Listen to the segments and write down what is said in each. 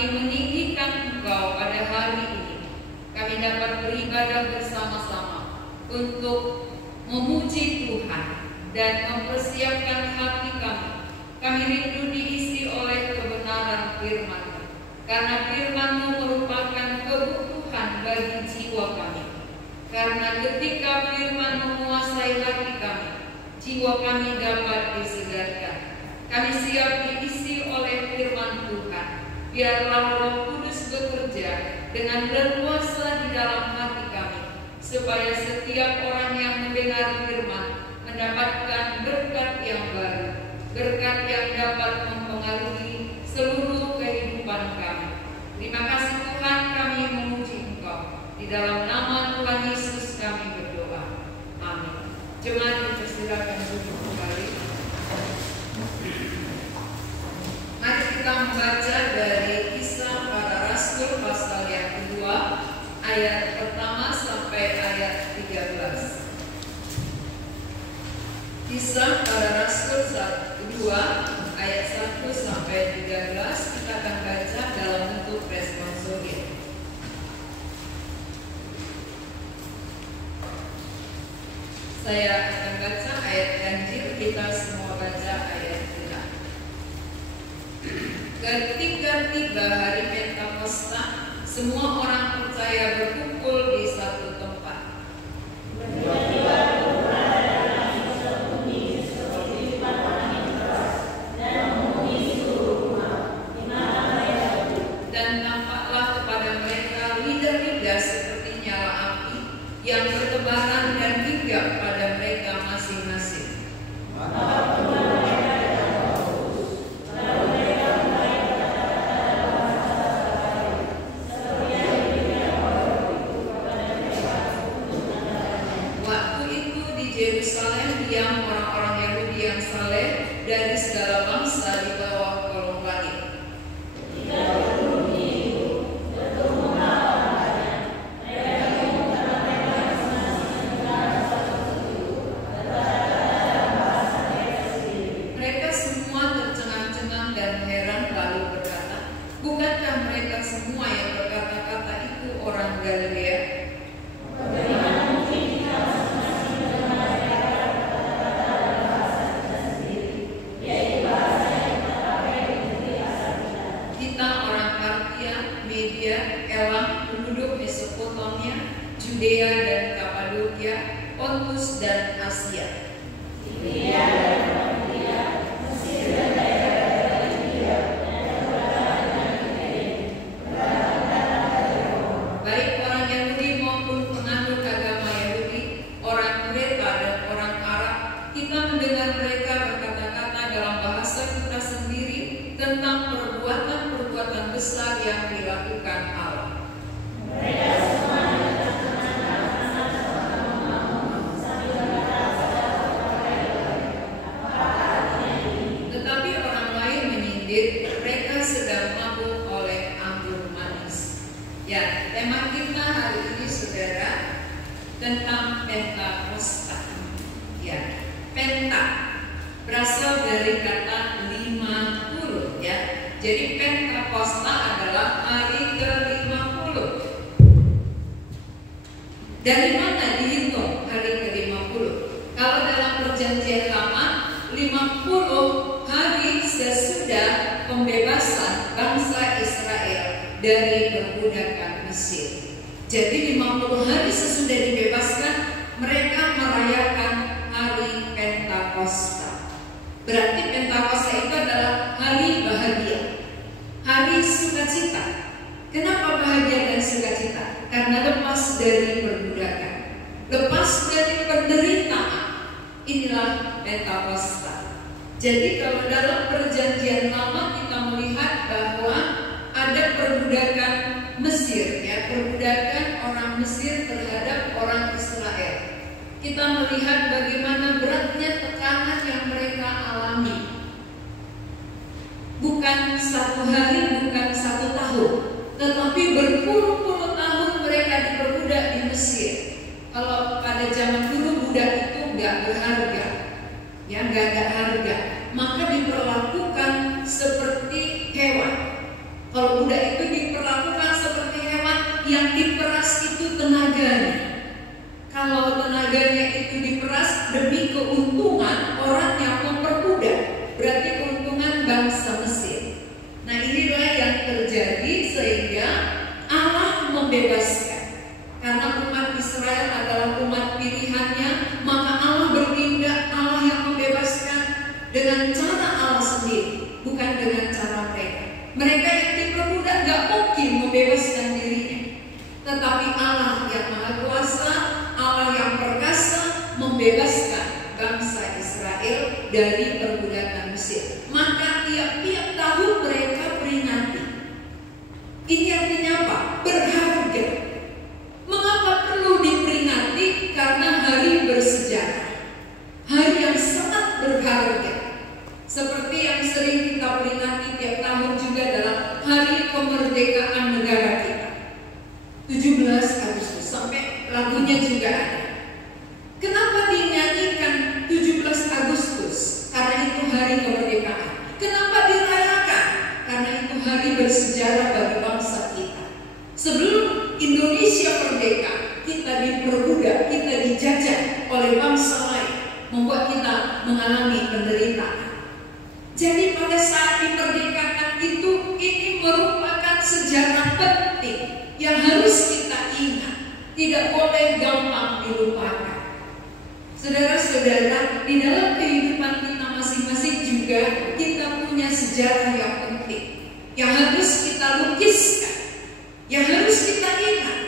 kami meninggikan Engkau pada hari ini. Kami dapat beribadah bersama-sama untuk memuji Tuhan dan mempersiapkan hati kami. Kami rindu diisi oleh kebenaran firman-Mu, karena firman-Mu merupakan kebutuhan bagi jiwa kami. Karena ketika firman menguasai hati kami, jiwa kami dapat disegarkan. Kami siap diisi oleh firman Tuhan. Biarlah Roh Kudus bekerja dengan leluasa di dalam hati kami, supaya setiap orang yang mendengar firman mendapatkan berkat yang baru, berkat yang dapat mempengaruhi seluruh kehidupan kami. Terima kasih Tuhan, kami memuji Engkau. Di dalam nama Tuhan Yesus kami berdoa. Amin. Jemaat dipersilakan duduk kembali. Mari kita membaca dari Kisah Para Rasul pasal yang kedua, ayat pertama sampai ayat 13. Kisah Para Rasul kedua, ayat 1 sampai 13, kita akan baca dalam bentuk responsorial. Saya akan baca ayat ganjil, kita semua baca ayat genap. Ketika tiba hari Pentakosta, semua orang percaya berkumpul di satu tempat. Dan nampaklah kepada mereka lidah-lidah seperti nyala api yang bertebaran dan hinggap pada mereka masing-masing. Waktu itu di Yerusalem diam orang-orang Yahudi yang saleh dari segala bangsa di bawah kolong langit. Mereka semua tercengang-cengang dan heran lalu berkata, bukankah mereka semua yang berkata-kata itu orang Galilea? Kita orang Partia, Media, Elam, penduduk Mesopotamia, Judea dan Kapadokia, Pontus dan Asia. Baik orang Yahudi maupun penganut agama Yahudi, orang Kreta dan orang Arab, kita mendengar mereka berkata-kata dalam bahasa kita sendiri tentang perbuatan-perbuatan besar yang dilakukan Allah. Tetapi orang lain menyindir, mereka sedang mabuk oleh anggur manis. Ya, tema kita hari ini saudara tentang Pentakosta. Ya, Penta berasal dari kata 50 ya. Jadi Pentakosta adalah hari ke-50. Dari mana dihitung hari ke-50? Kalau dalam perjanjian lama 50 hari sesudah pembebasan bangsa Israel dari perbudakan Mesir. Jadi 50 hari sesudah dibebaskan, mereka merayakan hari Pentakosta. Berarti Pentakosta itu adalah hari bahagia, hari sukacita. Kenapa bahagia dan sukacita? Karena lepas dari perbudakan, lepas dari penderitaan. Inilah Pentakosta. Jadi kalau dalam perjanjian lama kita melihat bahwa ada perbudakan Mesir, ya, perbudakan orang Mesir terhadap orang Israel. Kita melihat bagaimana beratnya tekanan yang mereka alami. Bukan satu hari, bukan satu tahun, tetapi berpuluh-puluh tahun mereka diperbudak di Mesir. Kalau pada zaman dulu budak itu nggak berharga, ya nggak ada harga, maka diperlakukan seperti hewan. Kalau budak itu yang diperas itu tenaganya. Kalau tenaganya itu diperas demi keuntungan orang yang memperbudak, berarti keuntungan bangsa Mesir. Nah, inilah yang terjadi sehingga Allah membebaskan. Karena umat Israel adalah umat pilihannya, maka Allah bertindak, Allah yang membebaskan dengan cara Allah sendiri, bukan dengan cara mereka. Mereka yang diperbudak gak mungkin membebaskan dirinya, tetapi Allah yang Maha Kuasa, Allah yang perkasa membebaskan bangsa Israel dari perbudakan Mesir. Maka tiap-tiap tahun mereka peringati. Ini artinya apa? Berharga. Mengapa perlu diperingati? Karena hari bersejarah, hari yang sangat berharga. Seperti yang sering kita peringati tiap tahun juga dalam hari kemerdekaan negara kita, 17 Agustus, sampai lagunya juga ada. Kenapa dinyanyikan 17 Agustus? Karena itu hari kemerdekaan. Kenapa dirayakan? Karena itu hari bersejarah bagi bangsa kita. Sebelum Indonesia merdeka, kita diperbudak, kita dijajah oleh bangsa lain, membuat kita mengalami penderitaan. Jadi pada saat dimerdekakan itu, ini merupakan sejarah penting yang harus kita ingat, tidak boleh gampang dilupakan. Saudara-saudara, di dalam kehidupan kita masing-masing juga kita punya sejarah yang penting, yang harus kita lukiskan, yang harus kita ingat.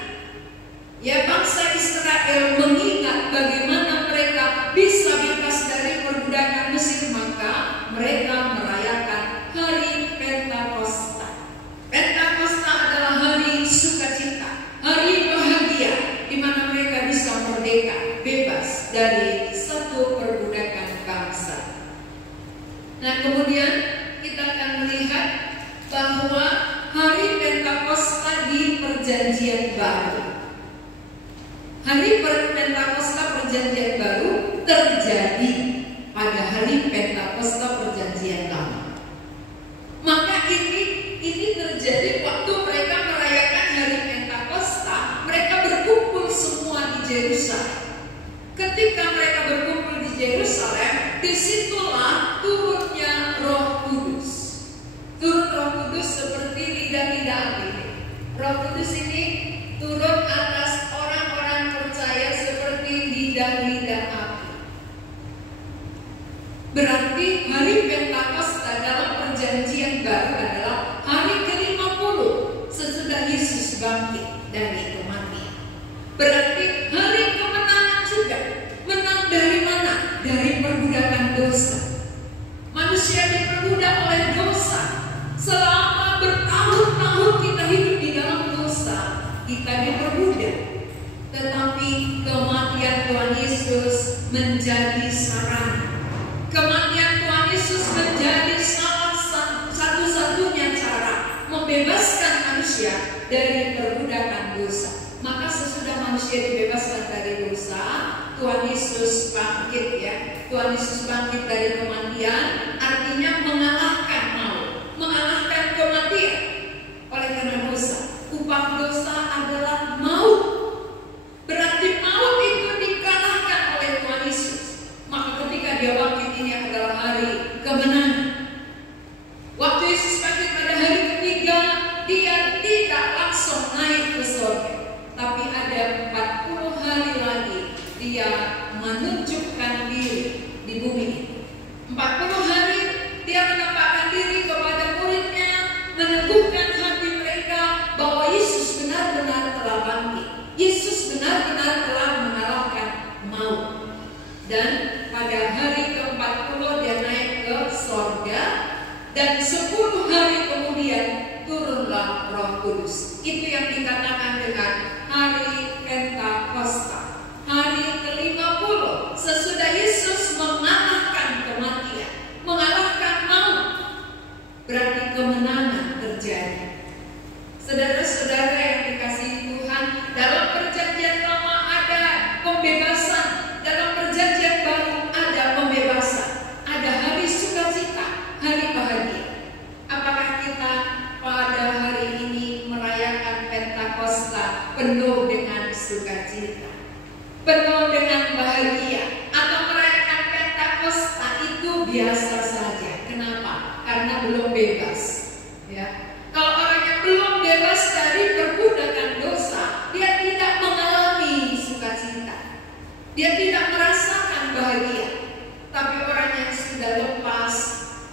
Ya, bangsa Israel mengingat bagaimana mereka bisa bebas dari perbudakan Mesir, maka mereka merayakan hari Pentakosta. Pentakosta adalah hari sukacita, hari bahagia, di mana mereka bisa merdeka, bebas dari satu perbudakan bangsa. Nah, kemudian kita akan melihat bahwa hari Pentakosta di Perjanjian Baru. Hari Pentakosta Perjanjian Baru terjadi pada hari Pentakosta Perjanjian Lama. Maka ini terjadi waktu mereka merayakan hari Pentakosta. Mereka berkumpul semua di Yerusalem. Ketika mereka berkumpul di Yerusalem, disitulah turunnya Roh Kudus. Turun Roh Kudus seperti lidah-lidah api. Roh Kudus ini turun atas orang-orang percaya seperti lidah-lidah api. Berarti hari Pentakosta dalam Perjanjian Baru adalah hari ke-50 sesudah Yesus bangkit dari kematian. Berarti hari kemenangan juga. Menang dari mana? Dari perbudakan dosa. Manusia diperbudak oleh dosa. Selama bertahun-tahun kita hidup di dalam dosa, kita diperbudak. Tetapi kematian Tuhan Yesus menjadi sarana. Kematian Tuhan Yesus menjadi salah satu-satunya cara membebaskan manusia dari perbudakan dosa. Maka sesudah manusia dibebaskan dari dosa, Tuhan Yesus bangkit, ya. Tuhan Yesus bangkit dari kematian, artinya mengalahkan maut, mengalahkan kematian. Oleh karena dosa, upah dosa adalah maut. Berarti maut itu dikalahkan oleh Tuhan Yesus. Maka ketika dia bangkit, ini adalah hari kemenangan. Waktu Yesus bangkit pada hari ketiga, dia tidak langsung naik ke surga, tapi ada 40 hari lagi dia menunjukkan diri di bumi. 40 hari dia menampakkan diri kepada muridnya, meneguhkan hati mereka bahwa Yesus benar-benar telah bangkit. Yesus benar-benar telah mengalahkan maut. Dan pada hari ke-40 dia naik ke surga, dan 10 hari kemudian turunlah Roh Kudus. Itu yang dikatakan dengan hari Pentakosta, hari ke-50 sesudah Yesus mengalahkan kematian, mengalahkan maut. Berarti kemenangan terjadi. Saudara-saudara yang dikasihi Tuhan, dalam Perjanjian Lama ada pembebasan, dalam Perjanjian Baru ada pembebasan. Ada hari sukacita, hari bahagia. Apakah kita pada hari ini merayakan Pentakosta Pentakosta itu biasa saja. Kenapa? Karena belum bebas. Ya. Kalau orang yang belum bebas dari perbudakan dosa, dia tidak mengalami sukacita. Dia tidak merasakan bahagia. Tapi orang yang sudah lepas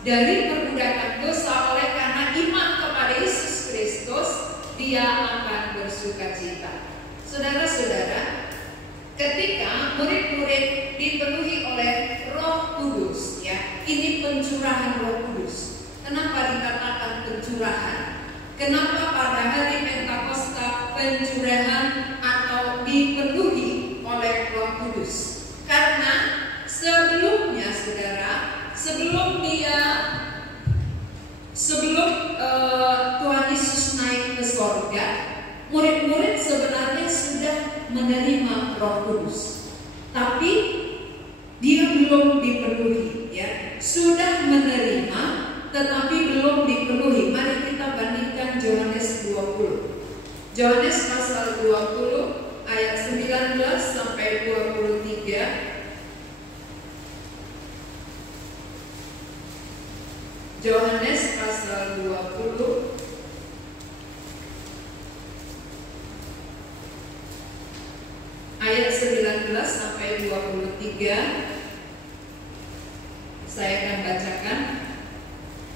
dari perbudakan dosa oleh karena iman kepada Yesus Kristus, dia akan bersukacita. Saudara-saudara, ketika murid-murid dipenuhi oleh Roh Kudus, ya, ini pencurahan Roh Kudus. Kenapa dikatakan pencurahan? Kenapa pada hari Pentakosta pencurahan atau dipenuhi oleh Roh Kudus? Karena sebelumnya, saudara, sebelum Tuhan Yesus naik ke sorga, murid-murid sebenarnya sudah menerima Roh Kudus, tapi dia belum dipenuhi, ya. Sudah menerima, tetapi belum dipenuhi. Mari kita bandingkan Yohanes 20. Yohanes pasal 20 ayat 19 sampai 23. Yohanes pasal 20 ayat 19 sampai 23. Saya akan bacakan.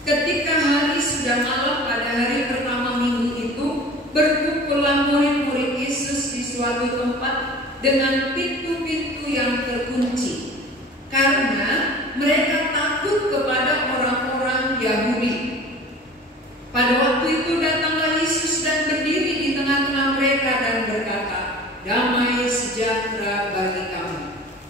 Ketika hari sudah malam pada hari pertama minggu itu, berkumpullah murid-murid Yesus di suatu tempat dengan pintu-pintu yang terkunci, karena mereka takut kepada orang-orang Yahudi. Pada waktu itu datanglah Yesus dan berdiri di tengah-tengah mereka dan berkata, "Damai sejahtera bagi kamu."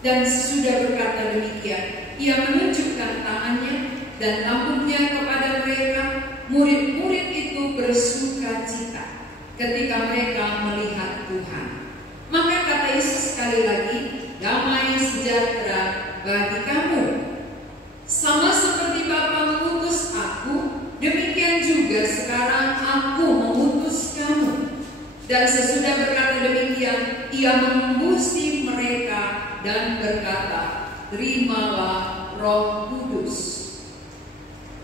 Dan sesudah berkata demikian, ia menunjukkan tangannya dan lambungnya kepada mereka. Murid-murid itu bersuka cita ketika mereka melihat Tuhan. Maka kata Yesus sekali lagi, "Damai sejahtera bagi kamu. Sama seperti Bapa mengutus aku, demikian juga sekarang aku mengutus kamu." Dan sesudah berkata demikian, ia mengembusi mereka dan berkata, "Terimalah Roh Kudus.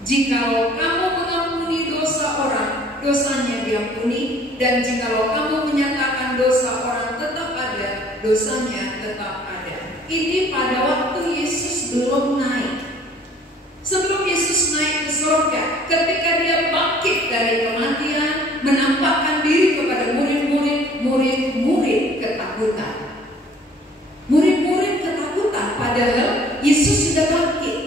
Jikalau kamu mengampuni dosa orang, dosanya diampuni, dan jikalau kamu menyatakan dosa orang tetap ada, dosanya tetap ada." Ini pada waktu Yesus belum naik. Sebelum Yesus naik ke surga, ketika dia bangkit dari kematian, menampakkan diri kepada murid-murid, murid-murid ketakutan. Murid-murid ketakutan, padahal Yesus sudah bangkit.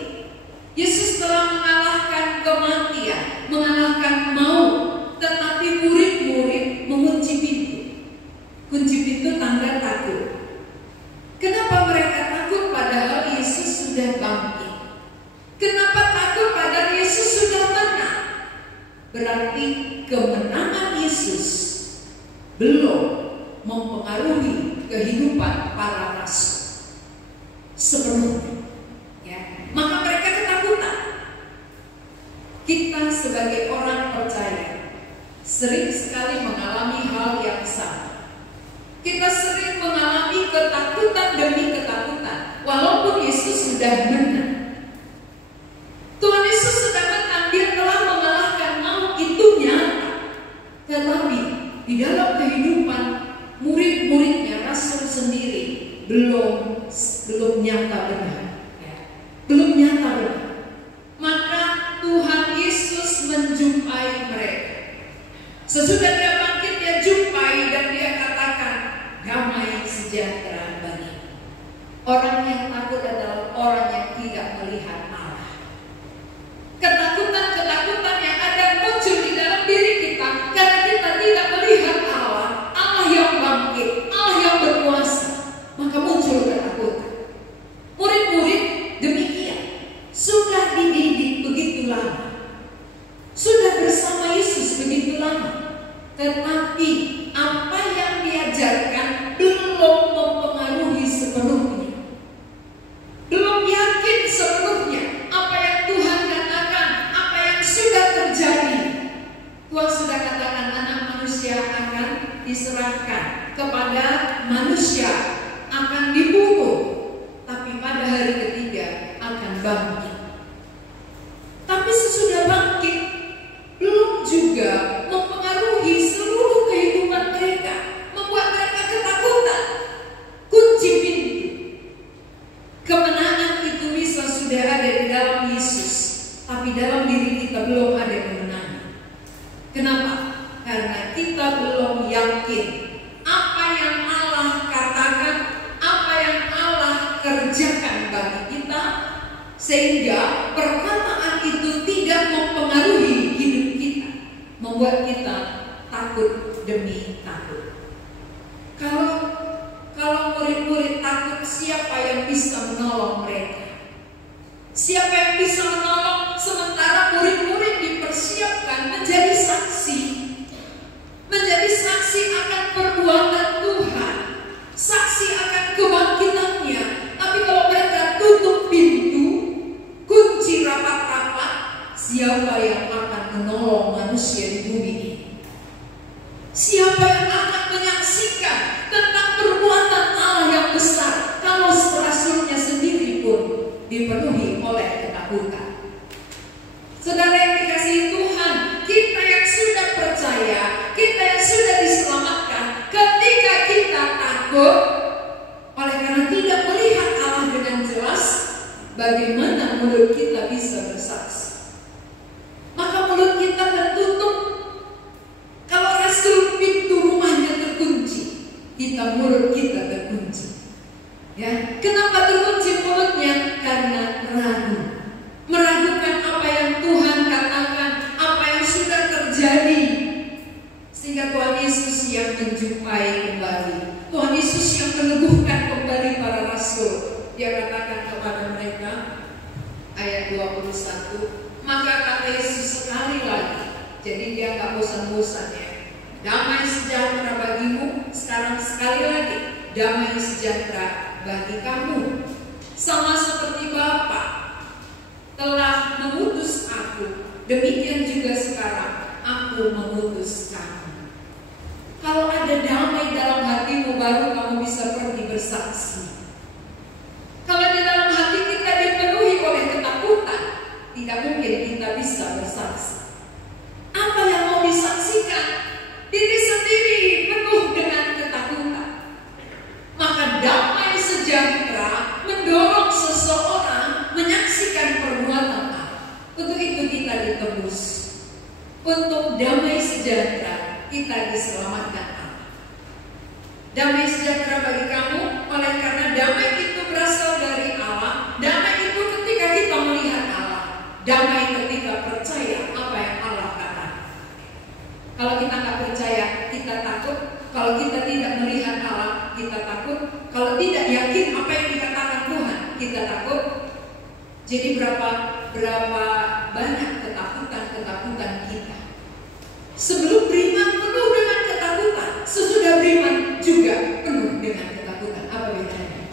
Yesus telah mengalahkan kematian, mengalahkan maut, tetapi murid-murid mengunci pintu. Kunci pintu tanda takut. Kenapa mereka takut padahal Yesus sudah bangkit? Kenapa takut padahal Yesus sudah menang? Berarti kemenangan Yesus belum mempengaruhi kehidupan para rasul sepenuhnya, ya. Maka mereka ketakutan. Kita sebagai orang percaya sering sekali mengalami hal yang sama. Kita sering mengalami ketakutan demi ketakutan, walaupun Yesus sudah menang. Tuhan Yesus sudah menang, dia telah mengalahkan maut, itu nyata. Tetapi di dalam kehidupan murid-muridnya, rasul sendiri belum nyata benar, ya. Belum nyata benar. Maka Tuhan Yesus menjumpai mereka. Sesudah dia bangkit, dia jumpai dan dia katakan, "Damai sejahtera bagi." Orang yang takut adalah orang yang tidak melihat Allah. Ketakutan-ketakutan yang ada muncul di dalam diri kita karena kita tidak melihat Allah, Allah yang bangkit, Allah yang berkuasa, maka muncul ketakutan. Murid-murid demikian, sudah dididik begitu lama, sudah bersama Yesus begitu lama, tetapi apa yang diajarkan belum mempengaruhi sepenuhnya, belum yakin sepenuhnya apa yang Tuhan katakan, apa yang sudah terjadi. Tuhan sudah katakan anak manusia akan diserahkan kepada manusia, akan dibunuh, tapi pada hari ketiga akan bangkit. Tapi sesudah bangkit, belum juga mempengaruhi seluruh kehidupan mereka, membuat mereka ketakutan. Kunci pintu kemenangan itu bisa sudah ada di dalam Yesus, tapi dalam diri kita belum ada kemenangan. Kenapa? Karena kita belum yakin apa yang Allah katakan, apa yang Allah kerjakan bagi kita, sehingga perkataan itu tidak mempengaruhi hidup kita, membuat kita takut demi takut. Kalau murid-murid takut, siapa yang bisa menolong mereka? Siapa yang bisa menolong sementara murid-murid dipersiapkan menjadi saksi? Menjadi saksi akan perbuatan Tuhan, saksi akan kebangkitannya. Tapi kalau mereka tutup pintu, kunci rapat-rapat, siapa yang akan menolong manusia di bumi ini? Siapa yang akan menyaksikan tentang perbuatan Allah yang besar kalau rasulnya sendiri pun dipenuhi oleh ketakutan? Saudara yang dikasihi Tuhan, kita yang sudah percaya, kita yang sudah diselamatkan, ketika kita takut oleh karena tidak melihat Allah dengan jelas, bagaimana mulut kita bisa bersaksi? Maka mulut kita tertutup. Kalau rasul pintu rumahnya terkunci, kita mulut kita terkunci. Ya, kenapa terkunci mulutnya? Karena ragu, meragukan apa yang Tuhan katakan, apa yang sudah terjadi. Sehingga Tuhan Yesus yang menjumpai kembali, Tuhan Yesus yang meneguhkan kembali para rasul. Dia katakan kepada mereka, ayat 21, maka kata Yesus sekali lagi, jadi dia gak bosan-bosan ya, damai sejahtera bagimu. Sekarang sekali lagi, damai sejahtera bagi kamu. Sama seperti Bapa telah mengutus aku, demikian juga sekarang aku mengutus kamu. Kalau ada damai dalam hatimu, baru kamu bisa pergi bersaksi. Kalau di dalam hati kita dipenuhi oleh ketakutan, tidak mungkin kita bisa bersaksi. Apa yang mau disaksikan? Diri sendiri penuh dengan ketakutan. Maka damai sejahtera mendorong seseorang menyaksikan perbuatan Allah. Untuk itu kita ditebus. Untuk damai sejahtera kita diselamatkan Allah. Damai sejahtera bagi kamu, oleh karena damai itu berasal dari Allah. Damai itu ketika kita melihat Allah. Damai ketika percaya apa yang Allah katakan. Kalau kita nggak percaya, kita takut. Kalau kita tidak melihat Allah, kita takut. Kalau tidak yakin apa yang dikatakan Tuhan, kita takut. Jadi berapa banyak ketakutan kita. Sebelum beriman penuh dengan ketakutan, sesudah beriman juga penuh dengan ketakutan. Apa bedanya?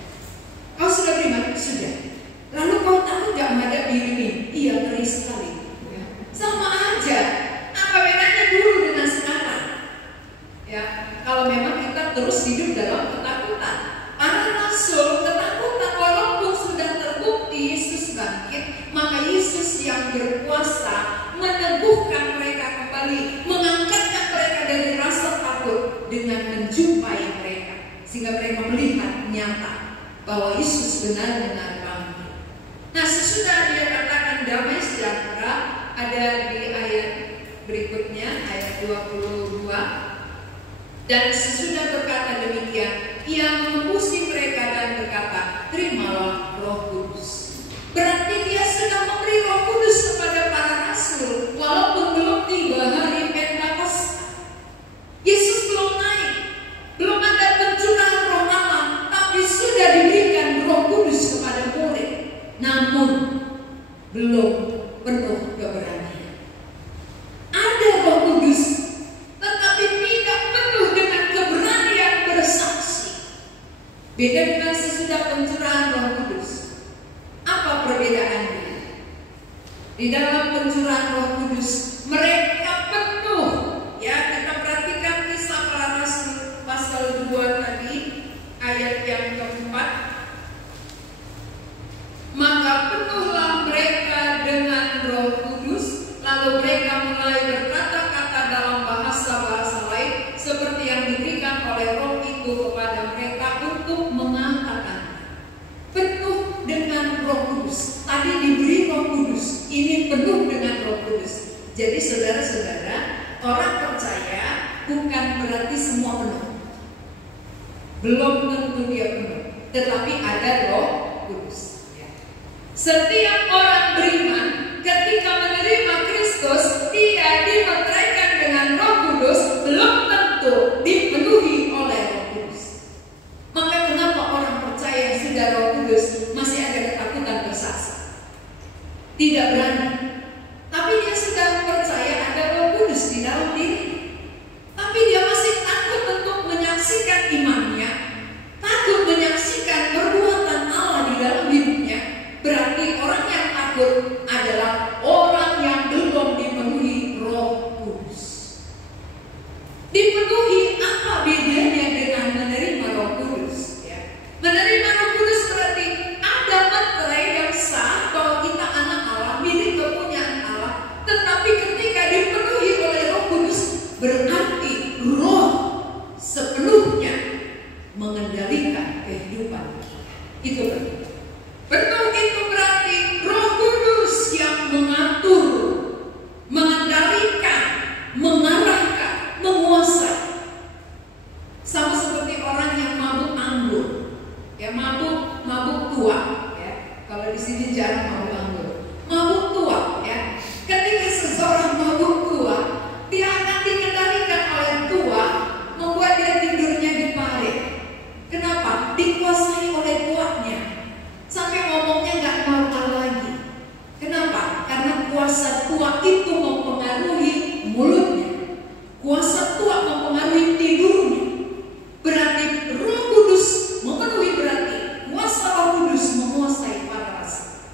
Kau sudah beriman? Sudah. Lalu kau takut gak menghadapi ini? Iya, ngeri sekali. Sama aja. Apa bedanya dulu dengan sekarang? Ya, kalau memang kita terus hidup dalam ketakutan. Para rasul ketakutan walaupun sudah terbukti Yesus bangkit, maka Yesus yang berkuasa meneguhkan mereka kembali, mengangkatkan mereka dari rasa takut dengan menjumpai mereka, sehingga mereka melihat nyata bahwa Yesus benar-benar bangkit. Nah, sesudah dia katakan damai sejahtera, ada di ayat berikutnya, ayat 22. Dan sesudah berkata demikian, ia mengembusi mereka dan berkata, terimalah Roh Kudus. Berarti dia sudah memberi Roh Kudus kepada para rasul, walaupun belum tiba hari Pentakosta. Yesus belum naik, belum ada pencurahan Roh Allah, tapi sudah diberikan Roh Kudus kepada murid. Namun belum penuh keberanian. Ada Roh Kudus, tetapi tidak penuh dengan keberanian bersaksi. Beda dengan sesudah pencurahan Roh Kudus. Apa perbedaannya? Di dalam pencurahan Roh Kudus, mereka penuh. Ya, kita perhatikan kisah para rasul pasal 2 tadi, ayat yang keempat. Maka penuhlah Lalu mereka mulai berkata-kata dalam bahasa-bahasa lain seperti yang diberikan oleh Roh itu kepada mereka untuk mengatakan. Penuh dengan Roh Kudus. Tadi diberi Roh Kudus, ini penuh dengan Roh Kudus. Jadi saudara-saudara, orang percaya bukan berarti semua penuh. Belum tentu dia penuh, tetapi ada Roh Kudus. Setiap orang beriman ketika menerima Kristus, dia dimeteraikan dengan Roh Kudus, belum tentu dipenuhi oleh Roh Kudus. Maka kenapa orang percaya yang sudah Roh Kudus masih ada ketakutan bersaksi? Tidak berani. Tapi dia sudah percaya ada Roh Kudus di dalam diri. Tapi dia masih takut untuk menyaksikan imannya, takut menyaksikan perbuatan Allah di dalam hidupnya. Berarti orang yang takut adalah orang yang belum dipenuhi Roh Kudus. Dipenuhi apa bedanya dengan menerima Roh Kudus? Menerima Roh Kudus berarti ada materai yang sah bahwa kita anak Allah, milik kepunyaan Allah. Tetapi ketika dipenuhi oleh Roh Kudus, berarti Roh sepenuhnya mengendalikan kehidupan kita. Itu berarti penuh itu berarti Roh Kudus yang mengatur, mengendalikan, mengarahkan, menguasai. Sama seperti orang yang mabuk anggur, mabuk tua, Kalau di sini jarang mabuk anggur, mabuk tua, Ketika seseorang mabuk tua, dia akan dikendalikan oleh tua, membuat dia tidurnya di parit. Kenapa? Dikuasai oleh tuanya, sampai ngomongnya nggak normal lagi. Kenapa? Karena kuasa tua itu mempengaruhi mulutnya, kuasa tua mempengaruhi tidurnya. Berarti Roh Kudus memenuhi, berarti kuasa Roh Kudus menguasai para rasul.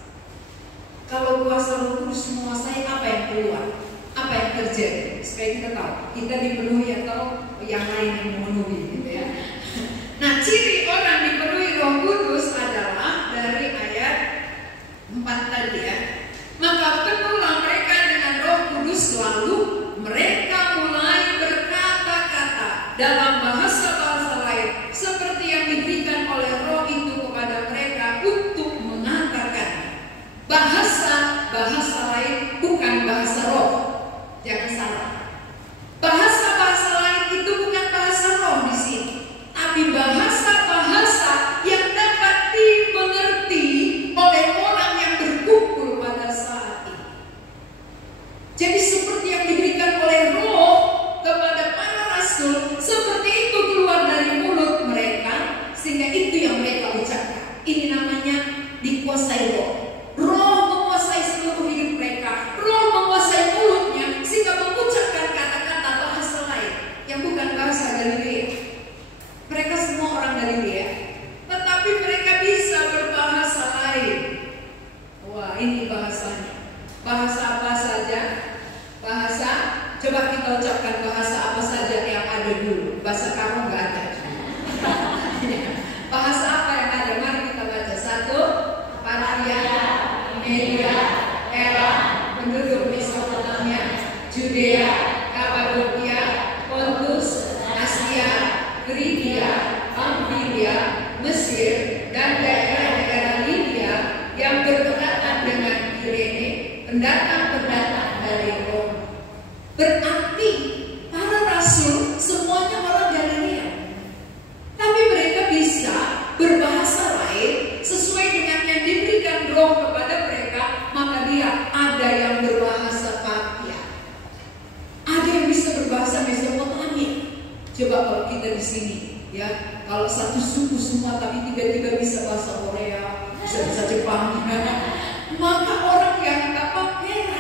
Kalau kuasa Roh Kudus menguasai, apa yang keluar? Apa yang terjadi? Supaya kita tahu kita dipenuhi atau yang lain yang memenuhi, gitu ya. Nah, ciri orang dipenuhi Roh Kudus adalah dari ayat 4 tadi, Maka penuhlah mereka dengan Roh Kudus, lalu mereka mulai berkata-kata dalam bahasa-bahasa lain seperti yang diberikan oleh Roh itu kepada mereka untuk mengatakan. Bahasa-bahasa lain bukan bahasa Roh. Jangan salah. Bahasa-bahasa lain itu bukan bahasa Roh di sini, tapi bahasa-bahasa yang dapat dimengerti oleh orang yang berkumpul pada saat ini. Jadi seperti yang diberikan oleh Roh kepada para rasul, seperti itu keluar dari mulut mereka, sehingga itu yang mereka ucapkan. Ini namanya dikuasai Roh. Roh menguasai seluruh hidup mereka. Roh menguasai mulutnya sehingga mengucapkan kata-kata bahasa lain yang bukan bahasa Galilea. Mereka semua orang Galilea, tetapi mereka bisa berbahasa lain. Wah, ini bahasanya. Bahasa apa saja? Bahasa, coba kita ucapkan bahasa apa saja yang ada dulu. Bahasa kamu nggak ada. Bahasa apa yang ada? Mari kita baca. 1, Partia, Media, Elam, penduduk Mesopotamia, Judea, Kapadokia, Pontus, Asia, Frigia, Pamfilia, Mesir, dan daerah-daerah Libya yang berdekatan dengan Kirene, pendatang-pendatang dari Roma. Berarti para rasul semuanya orang Galilea, tapi mereka bisa berbahasa lain sesuai dengan yang diberikan Roh kepada mereka. Maka dia ada yang berbahasa Partia, ada yang bisa berbahasa Mesopotamia. Coba kalau kita di sini, kalau satu suku semua tapi tiba-tiba bisa bahasa Korea, bisa Jepang, maka orang yang heran.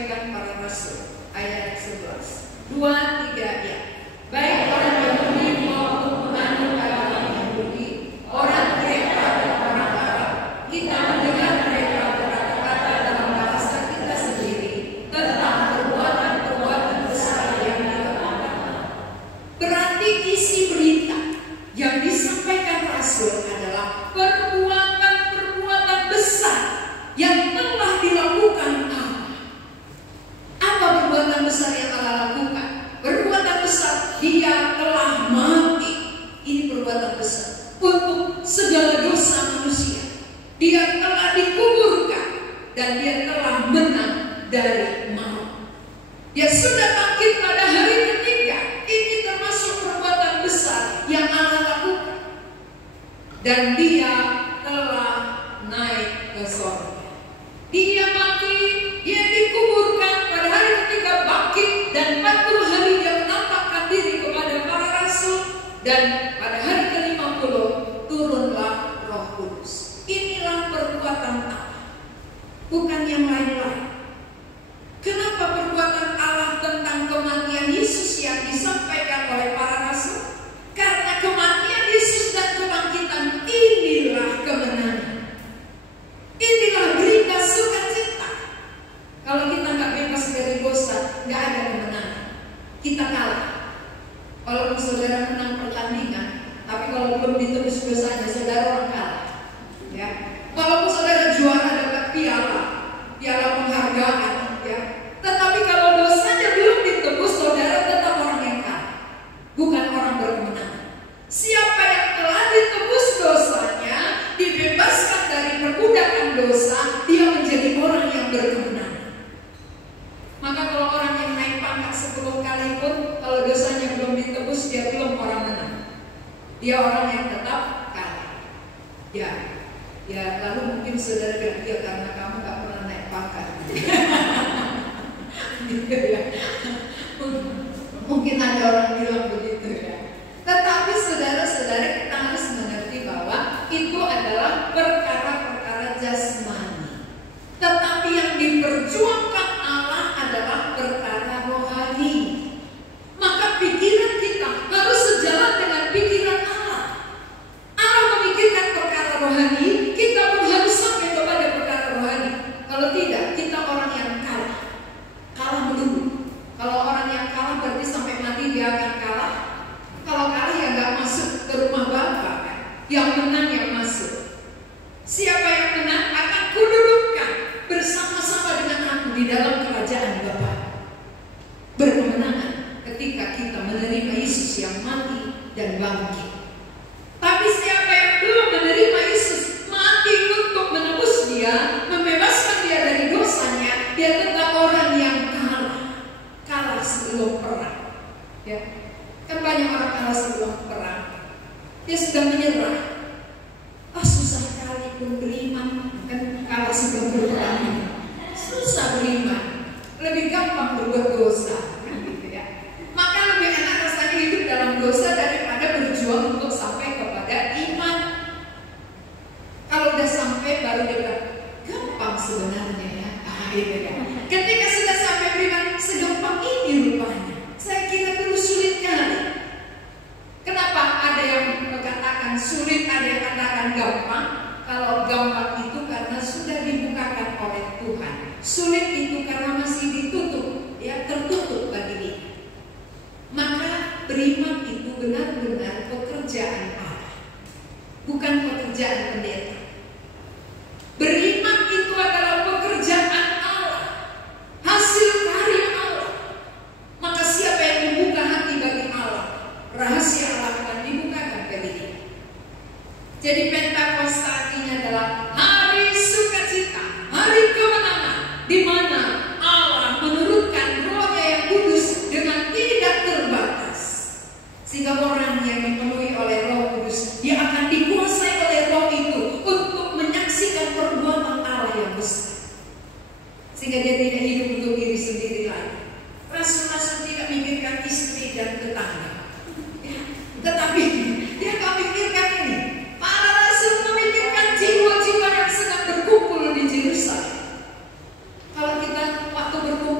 disampaikan para rasul. Ayat 11. 2, 3 ya. Baik orang Yahudi maupun penganut agama Yahudi, orang Greka dan orang Arab, kita mendengar mereka berkata-kata dalam bahasa kita sendiri tentang perbuatan-perbuatan besar yang dilakukan. Berarti isi berita yang disampaikan rasul adalah perbuatan-perbuatan besar yang telah dilakukan Allah. Apa perbuatan besar yang Allah lakukan? Perbuatan besar, Dia telah mati. Ini perbuatan besar untuk segala dosa manusia. Dia telah dikuburkan dan Dia telah menang dari maut. Dia sudah bangkit pada hari ketiga. Ini termasuk perbuatan besar yang Allah lakukan. Dan Dia telah naik ke surga. Dia mati, Dia dikuburkan pada hari ketiga, bangkit, dan 40 hari Dia menampakkan diri kepada para rasul, dan pada hari ke-50 turunlah Roh Kudus. Inilah perbuatan Allah, bukan yang lain-lain. Kenapa perbuatan Allah tentang kematian Yesus yang disampaikan oleh para rasul? Karena kematian Yesus dan kebangkitan inilah kemenangan. Inilah berita sukacita. Kalau kita nggak bebas dari dosa, nggak ada kemenangan. Kita kalah. Kalau saudara menang pertandingan, tapi kalau belum ditebus dosanya, saudara orang kalah. Ya. Kalau saudara juara dapat piala penghargaan, ya. Tetapi kalau dosanya belum ditebus, saudara tetap orang yang kalah, bukan orang berkemenangan. Siapa yang telah ditebus dosanya, dibebaskan dari perbudakan dosa, dia menjadi orang yang berkemenangan. Maka kalau orang yang naik pangkat 10 kali pun, kalau dosanya belum ditebus, dia belum orang menang. Dia orang yang tetap kalah. Ya lalu mungkin saudara bilang, ya karena kamu gak pernah naik pangkat. Gitu ya. Mungkin ada orang bilang begitu ya. Tetapi saudara-saudara, kita harus mengerti bahwa itu adalah perkara-perkara jasmani. Tetapi yang diperjuangkan Allah adalah perkara rohani. Maka pikiran kita harus sejalan dengan pikiran Allah. Allah memikirkan perkara rohani, kita pun harus sampai kepada perkara rohani. Kalau tidak, kita orang yang kalah. Kalah melulu. Kalau orang yang kalah berarti sampai mati dia akan kalah. Kalau kalah ya gak masuk ke rumah Bapa kan? Yang menang yang masuk. Siapa yang menang akan kududukkan bersama-sama dengan aku di dalam kerajaan Bapa. Berkemenangan ketika kita menerima Yesus yang mati dan bangkit. Tapi siapa yang belum menerima Yesus, mati untuk menebus dia, membebaskan dia dari dosanya, dia tetap orang yang kalah sebelum perang. Ya. Kan banyak orang kalah sebelum perang. Dia sudah menyerah. Susah sekali pun beriman. Kan kalah sebelum berperang. Susah beriman. Lebih gampang berbuat dosa. Gitu ya. Maka lebih enak rasanya hidup dalam dosa daripada berjuang untuk sampai kepada iman. Kalau udah sampai baru dia bilang, gampang sebenarnya ya. Gitu ya. Ketika sudah sampai beriman, segampang ini rupanya. Saya kira dulu sulit kali. Kenapa ada yang mengatakan sulit, ada yang mengatakan gampang? Kalau gampang itu karena sudah dibukakan oleh Tuhan. Sulit itu karena masih ditutup, ya tertutup bagi kita. Maka beriman itu benar-benar pekerjaan Allah, bukan pekerjaan pendeta. Beriman itu adalah pekerjaan Allah, hasil karya Allah. Maka siapa yang membuka hati bagi Allah, rahasia Allah akan dibukakan bagi dia. Jadi Pentakosta artinya adalah hari sukacita, hari kemenangan, di mana Allah menurunkan Roh-Nya yang kudus dengan tidak terbatas. Sehingga orang yang dipenuhi oleh Roh Kudus, dia akan dikuasai oleh Roh itu untuk menyaksikan perbuatan Allah yang besar. Sehingga dia tidak hidup untuk diri sendiri lagi. Rasul-rasul tidak memikirkan istri dan tetangga, ya, tetapi dia tak pikirkan ini. Para rasul memikirkan jiwa-jiwa yang sedang berkumpul di Yerusalem. Kalau kita waktu berkumpul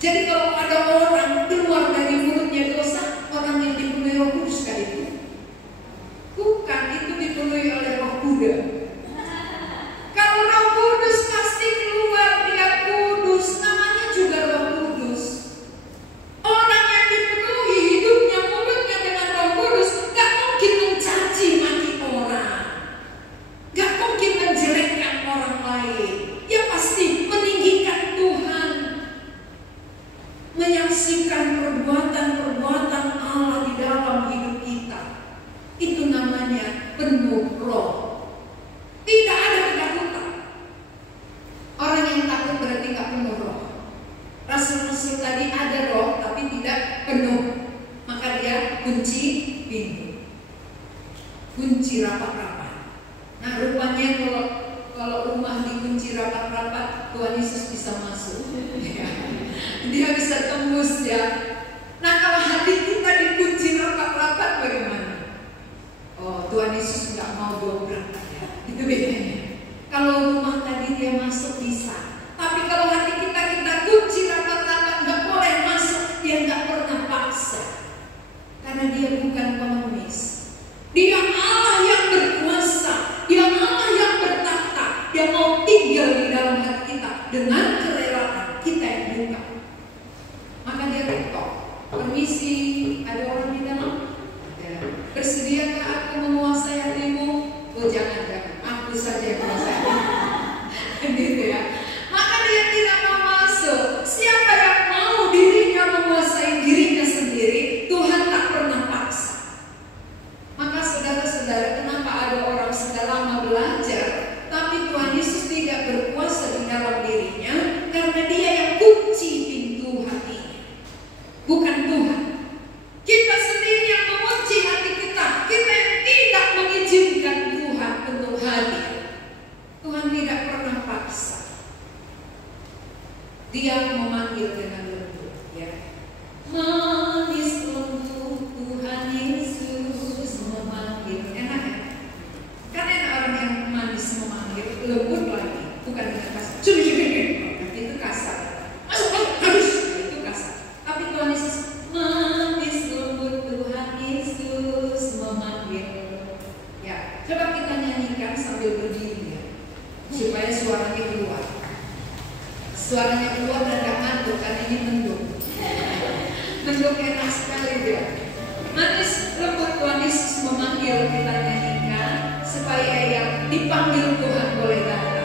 Jadi kalau ada orang keluar dari mulutnya dosa, orang yang dipenuhi Roh Kudus kah itu? Bukan, itu dipenuhi oleh Roh Kuda. Kalau Roh Kudus pasti keluar, dia kudus, namanya juga Roh Kudus. Orang yang dipenuhi hidupnya, mulutnya dengan Roh Kudus, gak mungkin mencaci maki orang, gak mungkin menjelekkan orang lain. Dia pasti meninggikan Tuhan, menyaksikan perbuatan-perbuatan Allah di dalam hidup kita. Itu namanya penuh Roh. Tidak ada ketakutan. Orang yang takut berarti gak penuh Roh. Rasul-rasul tadi ada Roh tapi tidak penuh, maka dia kunci pintu, kunci rapat-rapat. Nah, rupanya kalau rumah dikunci rapat-rapat, Tuhan Yesus bisa masuk. Dia bisa tembus ya. Nah, kalau hati kita dikunci rapat-rapat bagaimana? Oh, Tuhan Yesus nggak mau dobrak ya. Itu bedanya. Kalau rumah tadi dia masuk bisa, tapi kalau hati kita kunci rapat-rapat, nggak boleh masuk. Dia nggak pernah paksa, karena dia bukan pengemis. Dia Allah yang berkuasa, dia Allah yang bertahta. Dia mau tinggal di dalam hati kita dengan kerelaan kita yang buka. Maka dia ketok, permisi, ada orang di dalam? Ada. Bersediakah aku menguasai hatimu? Oh jangan, aku saja yang menguasai. Gitu ya. Maka dia tidak mau masuk. Siapa yang mau dirinya menguasai dirinya sendiri, Tuhan tak pernah paksa. Maka saudara-saudara, kenapa ada orang sudah lama belajar, tapi Tuhan Yesus tidak berkuasa di dalam dirinya? Karena dia yang kunci pintu hatinya, bukan Tuhan. Kita sendiri yang mengunci hati kita. Kita yang tidak mengizinkan Tuhan untuk hadir. Tuhan tidak pernah paksa. Dia memanggil dengan lembut, ya. Manis lembut Tuhan Yesus memanggil. Enak ya? Kan enak orang yang manis memanggil, lembut lagi, bukan dengan kasar. Itu kasar. Harus itu kasar. Tapi Tuhan Yesus manis lembut Tuhan Yesus memanggil. Ya, coba kita nyanyikan sambil berdiri ya, supaya suaranya keluar. Suaranya keluar dan gak ngantuk, karena ini mendung. Mendung enak sekali dia. Manis lembut Tuhan Yesus memanggil, kita nyanyikan supaya yang dipanggil Tuhan boleh datang.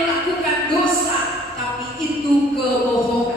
Melakukan dosa, tapi itu kebohongan.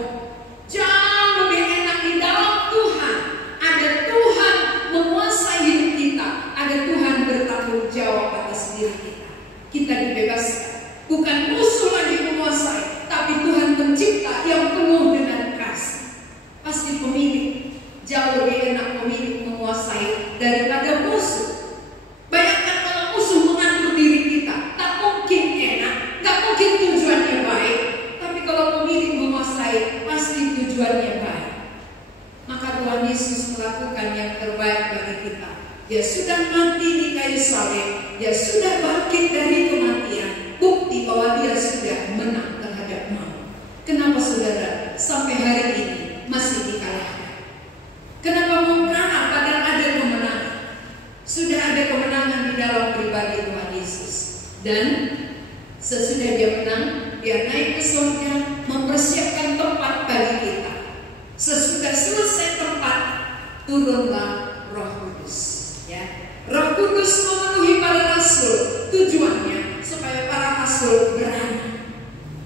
Dia sudah mati di kayu salib, dia sudah bangkit dari kematian. Bukti bahwa dia sudah menang terhadap maut. Kenapa saudara sampai hari ini masih dikalahkan? Kenapa mau kalah padahal ada kemenangan? Sudah ada kemenangan di dalam pribadi Tuhan Yesus. Dan sesudah dia menang, dia naik ke surga, mempersiapkan tempat bagi kita. Sesudah selesai tempat, turunlah Roh Kudus. Ya, Roh Kudus memenuhi para rasul. Tujuannya supaya para rasul berani,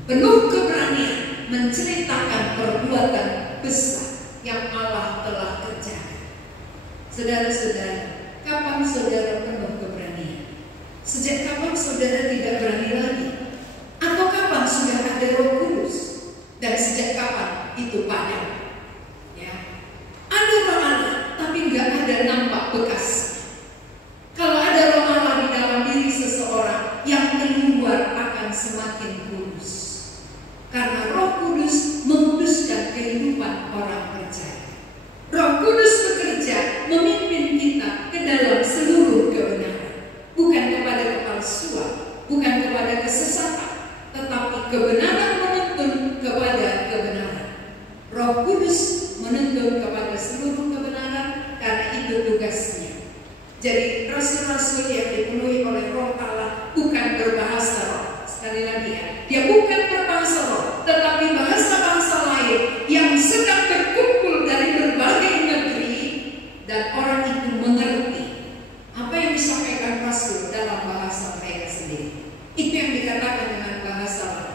penuh keberanian, menceritakan perbuatan besar yang Allah telah kerjakan. Saudara-saudara, kapan saudara penuh keberanian? Sejak kapan saudara tidak berani lagi? Atau kapan sudah ada Roh Kudus? Dan sejak kapan itu padam? Ya, ada Roh Allah, tapi nggak ada nampak bekas. Kalau ada Roh Allah di dalam diri seseorang, yang keluar akan semakin kudus. Karena Roh Kudus menguduskan kehidupan orang percaya. Roh Kudus bekerja memimpin kita ke dalam seluruh kebenaran, bukan kepada kepalsuan, bukan kepada kesesatan, tetapi kebenaran menuntun kepada kebenaran. Roh Kudus menuntun kepada seluruh kebenaran, karena itu tugasnya. Jadi rasul-rasul yang dipenuhi oleh Roh Allah bukan berbahasa roh. Sekali lagi ya, dia bukan berbahasa roh, tetapi bahasa-bahasa lain yang sedang berkumpul dari berbagai negeri, dan orang itu mengerti apa yang disampaikan rasul dalam bahasa mereka sendiri. Itu yang dikatakan dengan bahasa roh.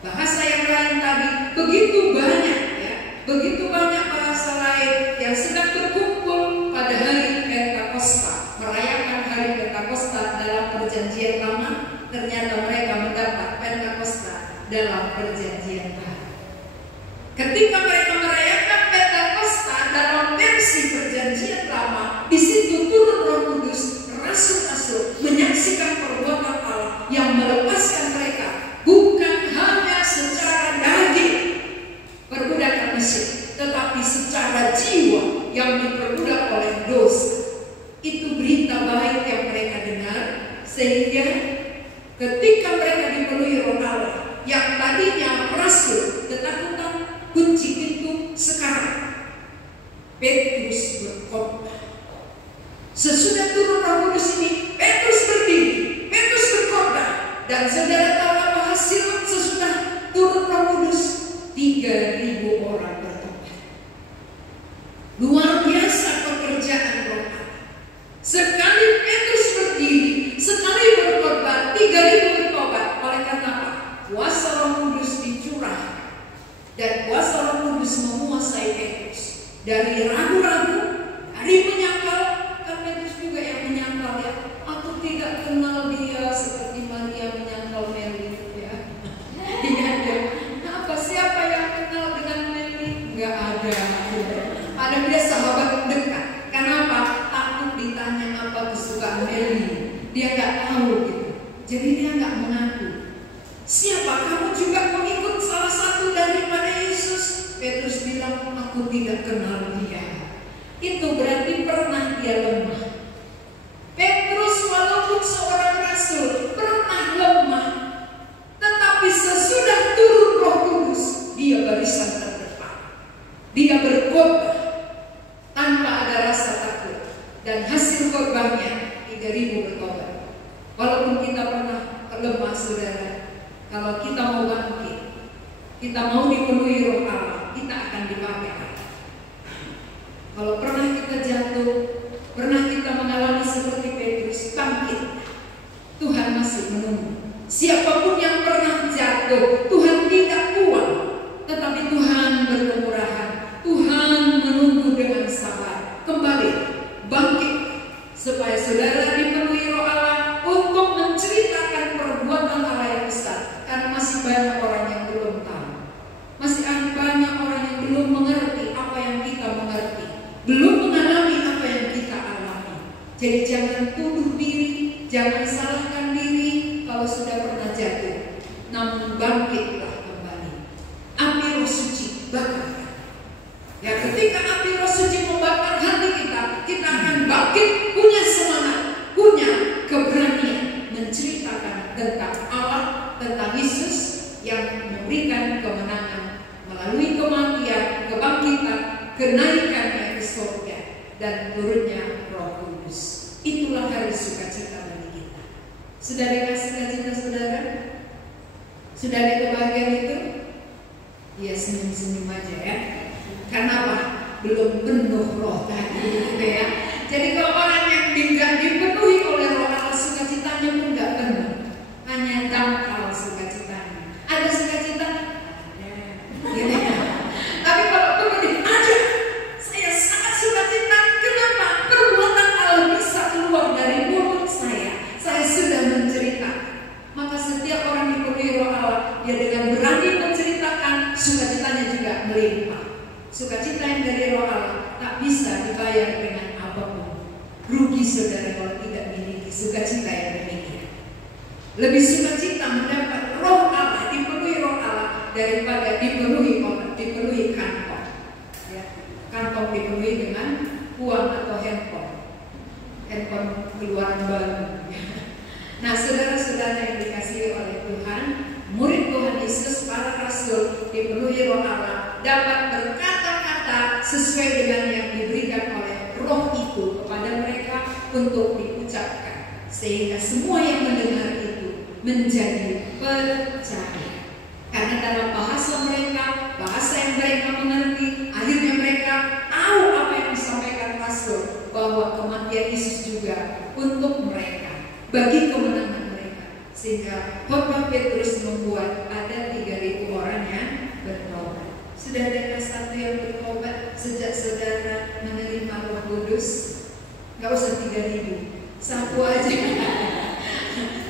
Bahasa yang lain tadi begitu banyak ya, begitu banyak bahasa lain yang sedang berkumpul pada hari Pentakosta, merayakan hari Pentakosta dalam perjanjian lama. Ternyata mereka mendapat Pentakosta dalam perjanjian baru. Ketika mereka merayakan Pentakosta dalam versi perjanjian lama, di situ turun Roh Kudus, rasul-rasul menyaksikan perbuatan Allah yang melepaskan mereka bukan hanya secara daging perbudakan Mesir, tetapi secara jiwa yang diperbudak oleh dosa. Itu berita baik yang mereka dengar, sehingga ketika mereka dipenuhi Roh Allah, yang tadinya rasul ketakutan, kunci pintu, sekarang Petrus berkhotbah. Sesudah turun Roh Kudus ini, Petrus berdiri, Petrus berkhotbah, dan saudara tahu apa hasil sesudah turun Roh Kudus? 3.000 orang bertobat. Luar biasa pekerjaan Roh Allah. Sekali Petrus berdiri, sekali berkhotbah, 3.000 bertobat. Oleh karena apa? Kuasa Roh Kudus dicurah, dan kuasa Roh Kudus menguasai Petrus. Dari ragu-ragu, dari menyangkal, kan Petrus juga yang menyangkal ya. Aku tidak kenal dia seperti Maria menyangkal Mary ya. Apa siapa yang kenal dengan Mary? Enggak ada. Ada dia sahabat dekat. Kenapa? Takut ditanya apa kesukaan Mary. Dia nggak tahu gitu. Jadi dia nggak mengaku. Siapa kamu juga mengikut salah satu daripada Yesus? Petrus bilang, aku tidak kenal dia. Itu berarti pernah dia lemah. Petrus walaupun seorang rasul pernah lemah, tetapi sesudah turun Roh Kudus, dia barisan terdepan. Dia berkhotbah tanpa ada rasa takut, dan hasil khotbahnya 3.000 bertobat. Walaupun kita pernah lemah, saudara, kalau kita mau bangkit, kita mau dipenuhi Roh Allah, kita akan dipakai. Kalau pernah kita jatuh, pernah kita mengalami seperti Petrus, bangkit. Tuhan masih menunggu. Siapapun yang pernah jatuh, Tuhan tidak buang, tetapi Tuhan berkemurahan. Tuhan menunggu dengan sabar. Kembali, bangkit, supaya saudara dipenuhi Roh Allah untuk menceritakan perbuatan Allah yang besar. Karena masih banyak orang yang belum tahu, masih banyak orang yang belum mengerti apa yang kita mengerti, belum mengalami apa yang kita alami. Jadi jangan tuduh diri, jangan salahkan diri kalau sudah pernah jatuh, namun bangkitlah kembali. Api Roh Suci bakar. Ya, ketika api Roh Suci membakar hati kita, kita akan bangkit punya tentang Yesus yang memberikan kemenangan melalui kematian, kebangkitan, kenaikannya ke surga, dan turunnya Roh Kudus. Itulah hari sukacita bagi kita. Sudah ada sukacita saudara? Sudah ada kebahagiaan itu? Ya, senyum-senyum aja ya. Karena apa? Belum penuh roh tadi gitu ya. Jadi kalau orang yang tidak dipenuhi oleh Roh Allah, sukacitanya pun tidak penuh. Hanya dangkal sukacitanya. Ada sukacita? Ada. Gitu ya. Tapi kalau penuh, ada. Saya sangat sukacita. Kenapa? Perbuatan Allah bisa keluar dari mulut saya. Saya sudah menceritakan. Maka setiap orang dipenuhi Roh Allah, dia dengan berani menceritakan, sukacitanya juga melimpah. Sukacita yang dari Roh Allah tak bisa dibayar dengan apapun. Rugi saudara kalau tidak memiliki sukacita yang demikian. Lebih sukacita mendapat Roh Allah, dipenuhi Roh Allah, daripada dipenuhi kantong. Ya, kantong dipenuhi dengan uang atau handphone keluaran baru. Nah, saudara-saudara yang dikasihi oleh Tuhan, murid Tuhan Yesus, para rasul dipenuhi Roh Allah, dapat berkata-kata sesuai dengan yang diberikan oleh Roh itu kepada mereka untuk diucapkan, sehingga semua yang mendengar itu menjadi percaya. Karena dalam bahasa mereka, bahasa yang mereka mengerti, akhirnya mereka tahu apa yang disampaikan rasul, bahwa kematian Yesus juga untuk mereka, bagi kemenangan mereka. Sehingga khotbah Petrus membuat ada 3.000 orang yang bertobat. Sudah ada satu yang bertobat sejak saudara menerima Roh Kudus? Gak usah 3.000, satu aja.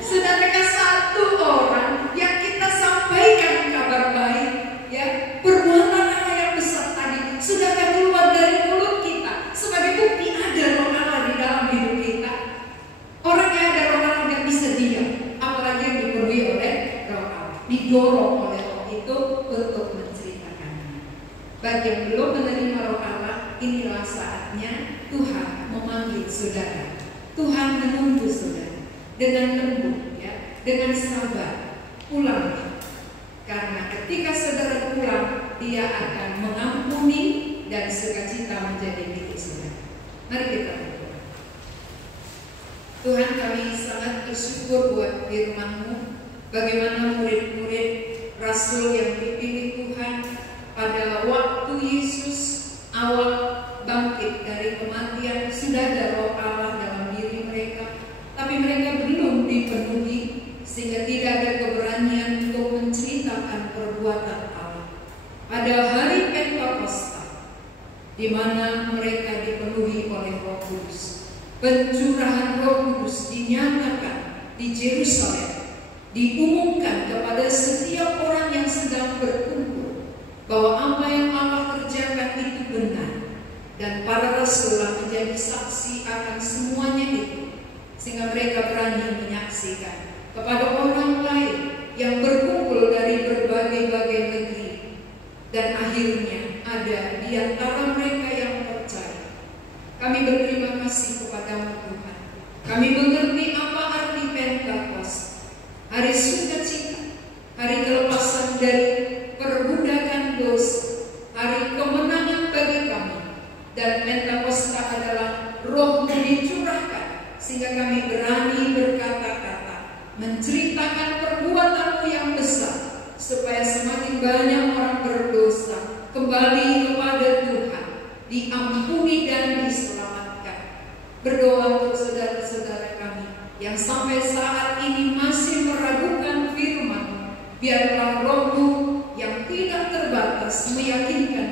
Sudah ada satu orang yang kita sampaikan kabar baik, ya, perbuatan Allah yang besar tadi sudah keluar dari mulut kita sebagai bukti ada Roh Allah di dalam hidup kita. Orang yang ada Roh Allah gak bisa diam, apalagi yang dipenuhi oleh Roh Allah, didorong oleh Roh itu untuk menceritakannya. Bagi yang belum menerima Roh Allah, inilah saatnya Tuhan memanggil saudara. Tuhan menunggu saudara dengan lembut, ya, dengan sabar. Pulang, karena ketika saudara pulang, Dia akan mengampuni dan sukacita menjadi milik saudara. Mari kita berdoa. Tuhan, kami sangat bersyukur buat firman-Mu, bagaimana murid-murid rasul yang dipilih Tuhan pada waktu Yesus awal bangkit dari kematian, sudah ada Roh Allah dalam diri mereka, tapi mereka belum dipenuhi sehingga tidak ada keberanian untuk menceritakan perbuatan Allah. Pada hari Pentakosta, di mana mereka dipenuhi oleh Roh Kudus, pencurahan Roh Kudus dinyatakan di Yerusalem, diumumkan kepada setiap orang yang sedang berkumpul bahwa apa yang Allah kerjakan itu benar, dan para rasul menjadi saksi akan semuanya itu, sehingga mereka berani menyaksikan kepada orang lain yang berkumpul dari berbagai-bagai negeri, dan akhirnya ada di antara mereka yang percaya. Kami berterima kasih kepada-Mu Tuhan. Kami mengerti apa arti Pentakosta, hari sukacita, hari kelepasan dari perbudakan dosa, hari kemenangan bagi kami. Dan Pentakosta adalah Roh-Mu dicurahkan sehingga kami berani berkata-kata, menceritakan perbuatan-Mu yang besar, supaya semakin banyak orang berdosa kembali kepada Tuhan, diampuni dan diselamatkan. Berdoa untuk saudara-saudara kami yang sampai saat ini masih meragukan firman-Mu, biarlah Roh-Mu yang tidak terbatas meyakinkan